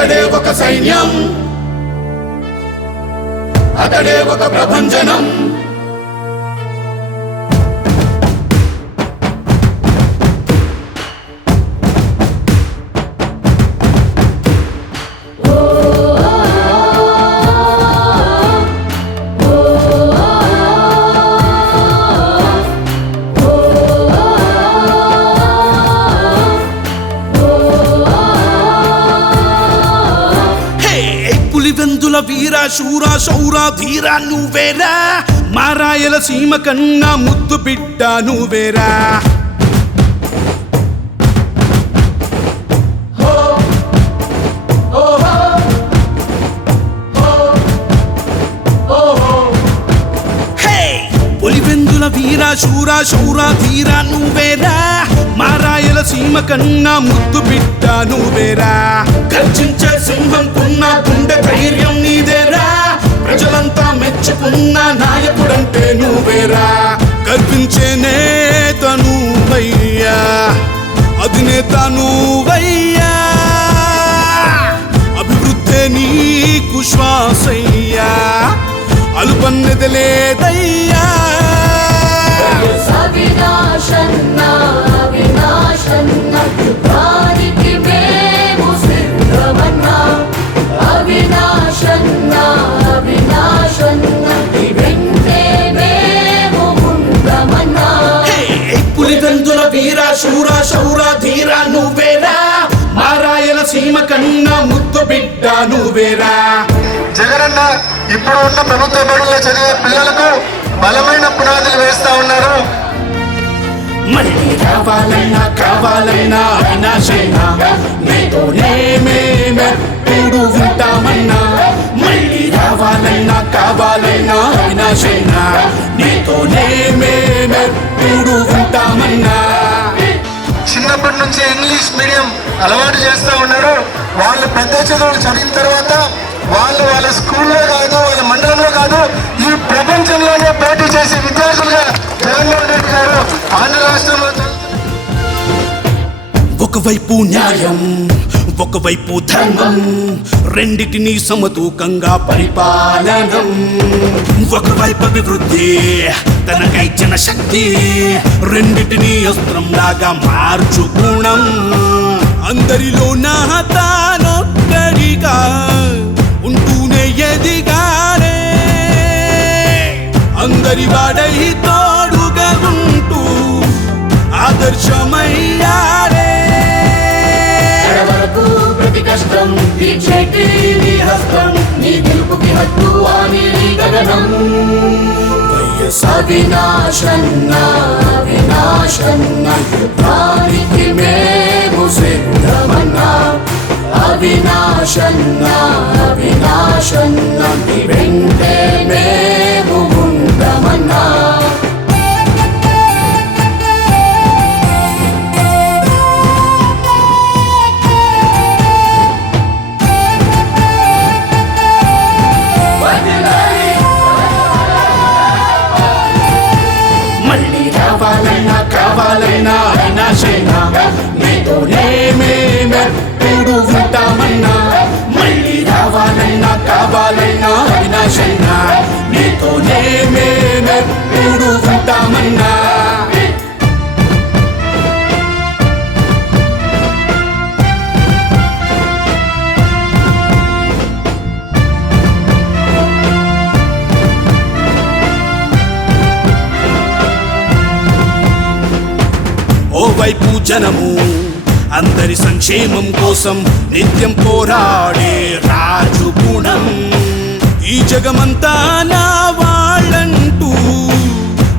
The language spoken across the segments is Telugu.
అతడే ఒక సైన్యం, అతడే ఒక ప్రభంజనం. పులివెందుల వీర శూర శౌర ధీర నువ్వేరా, మారాయల సీమ కన్నా ముద్దు బిడ్డ నువ్వేరా. పులివెందుల వీర శూర శౌర ధీర నువ్వేరా, మారాయల సీమ కన్నా ముద్దు బిడ్డ నువ్వేరా. గర్జించే సింహంకున్న గుండె ధైర్యం నీదేరా, ప్రజలంతా మెచ్చుకున్న నాయకుడంటే నువ్వేరా. గర్వించే నేత నువ్వయ్యా, అధినేత నువ్వయ్యా, అభివృద్ధి నీకు శ్వాసయ్యా, అలుపన్నది లేదయ్యా. అవినాశన్న అవినాశన్న దానికి మేము సిద్ధమన్నా, అవినాశన్న అవినాశన్న వెంటే మేము ఉండమన్నా. పులివెందుల వీర శూర శౌర ధీర నువ్వేరా, మారాయల సీమ కన్నా ముద్దు బిడ్డ నువ్వేరా. జగనన్న ఇప్పుడు ఉన్న ప్రభుత్వ బడుల్లో చదివే పిల్లలకు బలమైన పునాదులు వేస్తా ఉన్నారు. మళ్ళీ రావాలన్నా కావాలన్నా అవినాశైనా, నీతోనే మేమెప్పుడు ఉంటామన్నా. మళ్ళీ రావాలన్నా కావాలన్నా అవినాశైనా, నీతోనే మేమెప్పుడు ఉంటామన్నా. చిన్నప్పటి నుంచి ఇంగ్లీష్ మీడియం అలవాటు చేస్తూ ఉన్నారు. వాళ్ళు పెద్ద చదువులు చదివిన తర్వాత వాళ్ళు వాళ్ళ స్కూల్లో కాదు, వాళ్ళ మండలంలో కాదు, ఈ ప్రపంచంలోనే పోటీ చేసే విద్యార్థులుగా జగన్మోహన్ రెడ్డి గారు ఆంధ్ర రాష్ట్రంలో. ఒకవైపు న్యాయం, ఒకవైపు ధర్మం, రెండిటినీ సమతూకంగా పరిపాలనం. ఒకవైపు అభివృద్ధి, తనకై జనశక్తి, రెండిటినీ అస్త్రంలాగా మార్చు గుణం. అందరిలో నా తానొక్కడిగా ఉంటూనే ఎదిగానే, అందరి వాడై తోడుగా ఉంటూ ఆదర్శమయ్యారే. ప్రతి కష్టం తీర్చేటి నీ హస్తం, నీ గెలుపుకి హద్దు అని గగనం. అవినాశన్న అవినాశన్న దానికి మేము సిద్ధమన్నా, అవినాశన్న అవినాశన్న వెంటే మేము ఉండమన్నా. మళ్ళీ రావాలన్నా కావాలన్నా అవినాశైనా, నీతోనే మేమెప్పుడు ఉంటామన్నా. మళ్ళీ రావాలన్నా కావాలన్నా అవినాశైనా, నీతోనే మేమెప్పుడు ఉంటామన్నా. ఓవైపు జనము అందరి సంక్షేమం కోసం నిత్యం పోరాడే రాజు గుణం. ఈ జగమంతా నా వాళ్ళంటూ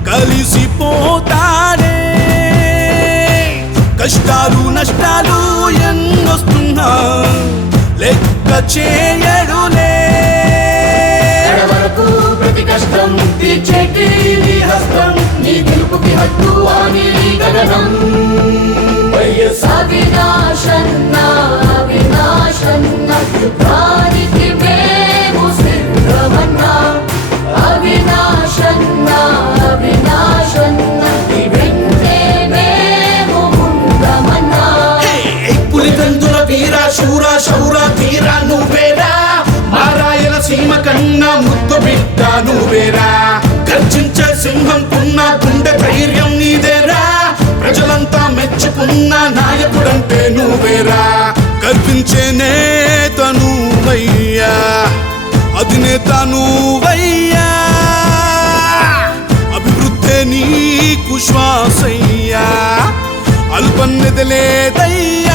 కలిసిపోతాడే. కష్టాలు నష్టాలు ఎన్నొస్తున్నా లెక్క చేయడులే. ప్రతి కష్టం తీర్చేటి నీ హస్తం, నీ గెలుపుకి హద్దు అని గగనం. అవినాశన్న అవినాశన్న దానికి మేము సిద్ధమన్నా, అవినాశన్న అవినాశన్న వెంటే మేము ఉండమన్నా. పులివెందుల వీర శూర శౌర ధీర బిడ్డ నువ్వేరా గర్జించే సింహం కున్న గుండె ధైర్యం నీదేరా ప్రజలంతా మెచ్చుకున్న నాయకుడంటే నువ్వేరా గర్వించే నేత నువ్వయ్యా అధినేత నువ్వయ్యా అభివృద్ధి నీకు శ్వాసయ్యా అల్పన్నది లేదయ్యా